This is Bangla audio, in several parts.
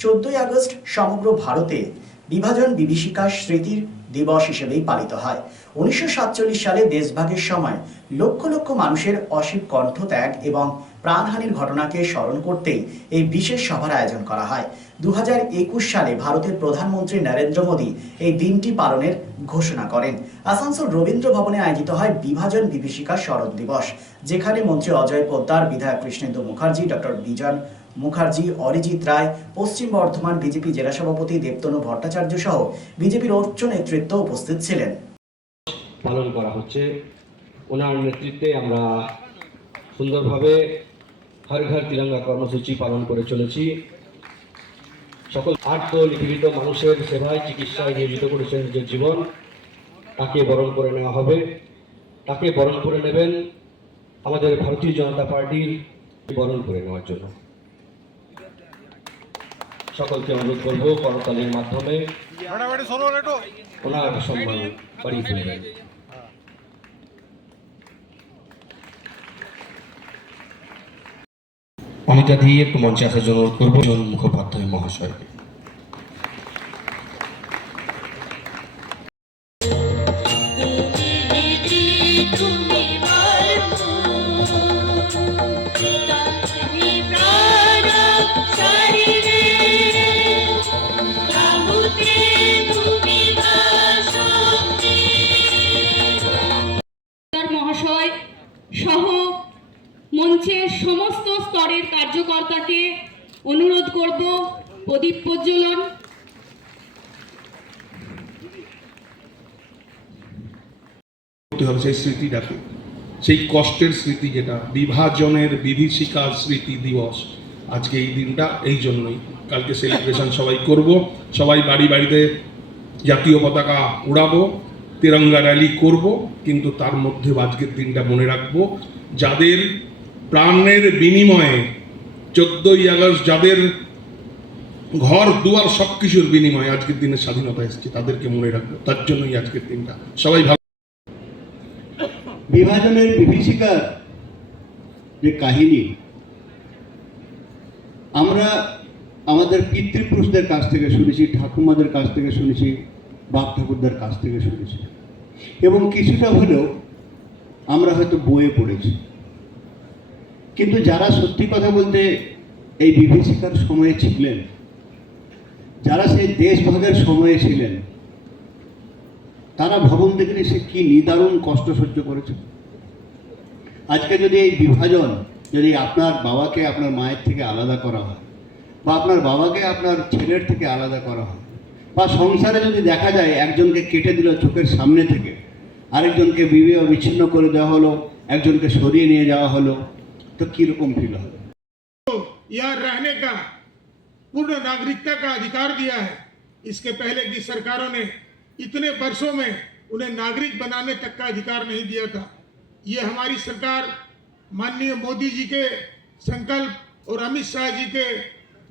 14ই আগস্ট সমগ্র ভারতে বিভাজন বিভীষিকা স্মৃতির দিবস হিসেবেই পালিত হয়। 1947 সালে দেশভাগের সময় লক্ষ লক্ষ মানুষের অসীম কণ্ঠত্যাগ এবং প্রাণহানির ঘটনাকে স্মরণ করতেই এই বিশেষ সভার আয়োজন করা হয়। 2021 সালে ভারতের প্রধানমন্ত্রী নরেন্দ্র মোদী এই দিনটি পালনের ঘোষণা করেন। আসানসোল রবীন্দ্র ভবনে আয়োজিত হয় বিভাজন বিভীষিকা স্মরণ দিবস, যেখানে মন্ত্রী অজয় পোদ্দার, বিধায়ক কৃষ্ণেন্দু মুখার্জি, ডক্টর বিজন মুখার্জি, অরিজিৎ রায়, পশ্চিম বর্ধমান বিজেপি জেলা সভাপতি দেবতনু ভট্টাচার্য সহ বিজেপির উচ্চ নেতৃত্ব উপস্থিত ছিলেন। পালন করা হচ্ছে ওনার নেতৃত্বে আমরা সুন্দরভাবে হর ঘর তিরঙ্গা কর্মসূচি পালন করে চলেছি। সকল আর্ত নিপীড়িত মানুষের সেবায় চিকিৎসায় নিয়োজিত করেছেন নিজের জীবন, তাকে বরণ করে নেওয়া হবে। তাকে বরণ করে নেবেন আমাদের ভারতীয় জনতা পার্টির বরণ করে নেওয়ার জন্য। সকলকে অনুরোধ করব করতালির মাধ্যমে ওনার সম্মান বাড়িয়ে তুলবেন। অমিতা দিয়ে একটু মঞ্চে আসার জন্য অনুরোধ করবো জন মুখোপাধ্যায় মহাশয়কে। মহাশয় সহ মঞ্চের সমস্ত স্তরের কার্যকর্তাকে অনুরোধ করব প্রদীপ প্রজ্বলন। সেই স্মৃতিটাকে, সেই কষ্টের স্মৃতি, যেটা বিভাজনের বিভীষিকা স্মৃতি দিবস। আজকে এই দিনটা এই জন্যই, কালকে সেলিব্রেশন সবাই করব, সবাই বাড়ি বাড়িতে জাতীয় পতাকা উড়াবো, তিরঙ্গা র্যালি করব, কিন্তু তার মধ্যে আজকের দিনটা মনে রাখবো যাদের প্রাণের বিনিময়ে 14ই আগস্ট, যাদের ঘর দুয়ার সব কিছুর বিনিময়ে আজকের দিনে স্বাধীনতা এসেছে, তাদেরকে মনে রাখবো। তার জন্যই আজকের দিনটা। সবাই ভালো। বিভাজনের বিভীষিকার যে কাহিনী আমরা আমাদের পিতৃপুরুষদের কাছ থেকে শুনেছি, ঠাকুমাদের কাছ থেকে শুনেছি, বাপ ঠাকুরদের কাছ থেকে শুনেছি, এবং কিছুটা হলেও আমরা হয়তো বইয়ে পড়েছি। কিন্তু যারা সত্যি কথা বলতে এই বিভীষিকার সময়ে ছিলেন, যারা সেই দেশভাগের সময়ে ছিলেন, তারা ভবন দেখলে সে কি নিদারুণ কষ্ট সহ্য করেছে। আজকে যদি এই বিভাজন, যদি আপনার বাবাকে আপনার মায়ের থেকে আলাদা করা হয়, বা আপনার বাবাকে আপনার ছেলের থেকে আলাদা করা হয়, বা সংসারে যদি দেখা যায় একজনকে কেটে দিল চোখের সামনে থেকে, আরেকজনকে বিবাহ বিচ্ছিন্ন করে দেওয়া হলো, একজনকে সরিয়ে নিয়ে যাওয়া হলো, तो किरकम फील हो। यहाँ रहने का, पूर्ण नागरिकता का अधिकार दिया है। इसके पहले की सरकारों ने इतने वर्षों में उन्हें नागरिक बनाने तक का अधिकार नहीं दिया था। ये हमारी सरकार माननीय मोदी जी के संकल्प और अमित शाह जी के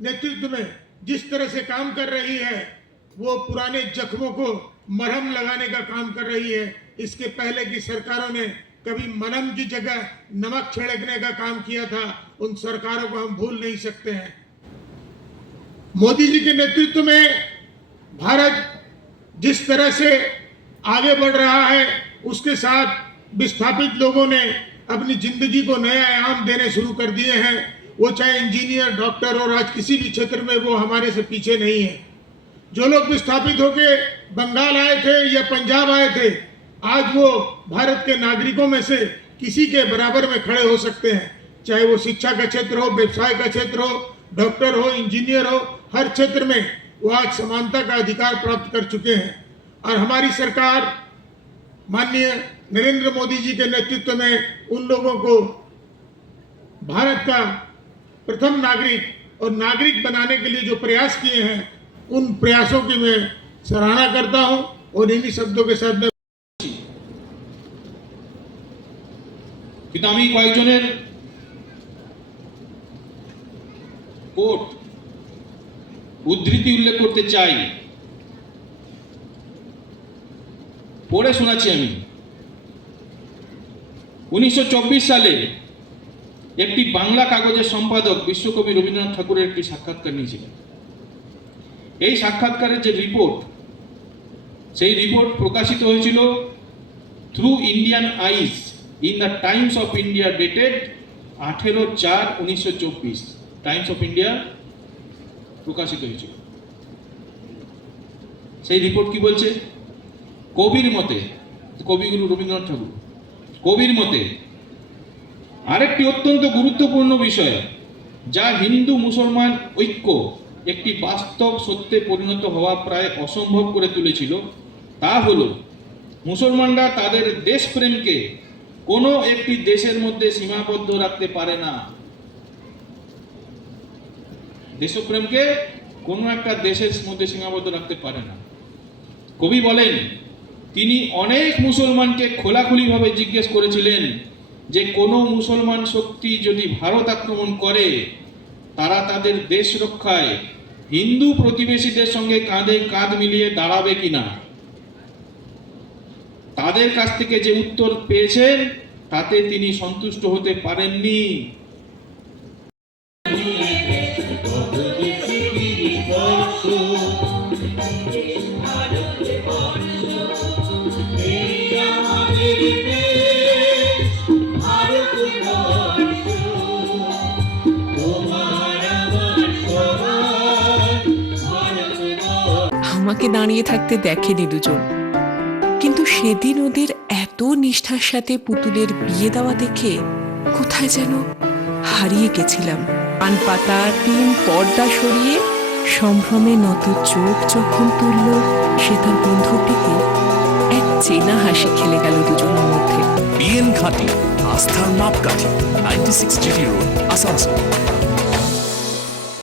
नेतृत्व में जिस तरह से काम कर रही है, वो पुराने जख्मों को मरहम लगाने का काम कर रही है। इसके पहले की सरकारों ने कभी मरहम की जगह नमक छिड़कने का काम किया था। उन सरकारों को हम भूल नहीं सकते हैं। मोदी जी के नेतृत्व में भारत जिस तरह से आगे बढ़ रहा है, उसके साथ विस्थापित लोगों ने अपनी जिंदगी को नया आयाम देने शुरू कर दिए हैं। वो चाहे इंजीनियर, डॉक्टर और आज किसी भी क्षेत्र में वो हमारे से पीछे नहीं है। जो लोग विस्थापित होकर बंगाल आए थे या पंजाब आए थे, आज वो भारत के नागरिकों में से किसी के बराबर में खड़े हो सकते हैं। चाहे वो शिक्षा का क्षेत्र हो, व्यवसाय का क्षेत्र हो, डॉक्टर हो, इंजीनियर हो, हर क्षेत्र में वो आज समानता का अधिकार प्राप्त कर चुके हैं। और हमारी सरकार माननीय नरेंद्र मोदी जी के नेतृत्व में उन लोगों को भारत का प्रथम नागरिक और नागरिक बनाने के लिए जो प्रयास किए हैं, उन प्रयासों की मैं सराहना करता हूं। और इन्हीं शब्दों के साथ मैं কিন্তু আমি কয়েকজনের কোট উদ্ধৃতি উল্লেখ করতে চাই, পড়ে শোনাচ্ছি আমি। 1924 সালে একটি বাংলা কাগজের সম্পাদক বিশ্বকবি রবীন্দ্রনাথ ঠাকুরের একটি সাক্ষাৎকার নিয়েছিলেন। এই সাক্ষাৎকারের যে রিপোর্ট, সেই রিপোর্ট প্রকাশিত হয়েছিল through Indian eyes in the Times of India dated 18/4/1924। Times of India প্রকাশিত হয়েছিল। সেই রিপোর্ট কি বলছে? কবির মতে, কবিগুরু রবীন্দ্রনাথ ঠাকুর, কবির মতে আরেকটি অত্যন্ত গুরুত্বপূর্ণ বিষয় যা হিন্দু মুসলমান ঐক্য একটি বাস্তব সত্যে পরিণত হওয়া প্রায় অসম্ভব করে তুলেছিল, তা হলো মুসলমানরা তাদের দেশপ্রেমকে কোনো একটি দেশের মধ্যে সীমাবদ্ধ রাখতে পারে না। দেশপ্রেমকে কোনো একটা দেশের মধ্যে সীমাবদ্ধ রাখতে পারে না। কবি বলেন, তিনি অনেক মুসলমানকে খোলাখুলিভাবে জিজ্ঞেস করেছিলেন যে কোনো মুসলমান শক্তি যদি ভারত আক্রমণ করে, তারা তাদের দেশ রক্ষায় হিন্দু প্রতিবেশীদের সঙ্গে কাঁধে কাঁধ মিলিয়ে দাঁড়াবে কিনা। তাদের কাছ থেকে যে উত্তর পেয়েছেন তাতে তিনি সন্তুষ্ট হতে পারেননি। আমাকে দাঁড়িয়ে থাকতে দেখেনি দুজন, কিন্তু সেদিন ওদের এত নিষ্ঠার সাথে পুতুলের বিয়ে দেওয়া দেখে কোথায় যেন হারিয়ে গেছিলাম। পান পাতা টিন পর্দা সরিয়ে সম্ভ্রমে নত চোখ যখন তুলল সে তার বন্ধুর দিকে, এক চেনা হাসি খেলে গেল দুজনের মধ্যে। বিএন ঘাটি, আস্থার মাপকাঠি, 96 জিটি রোড, আসানসোল।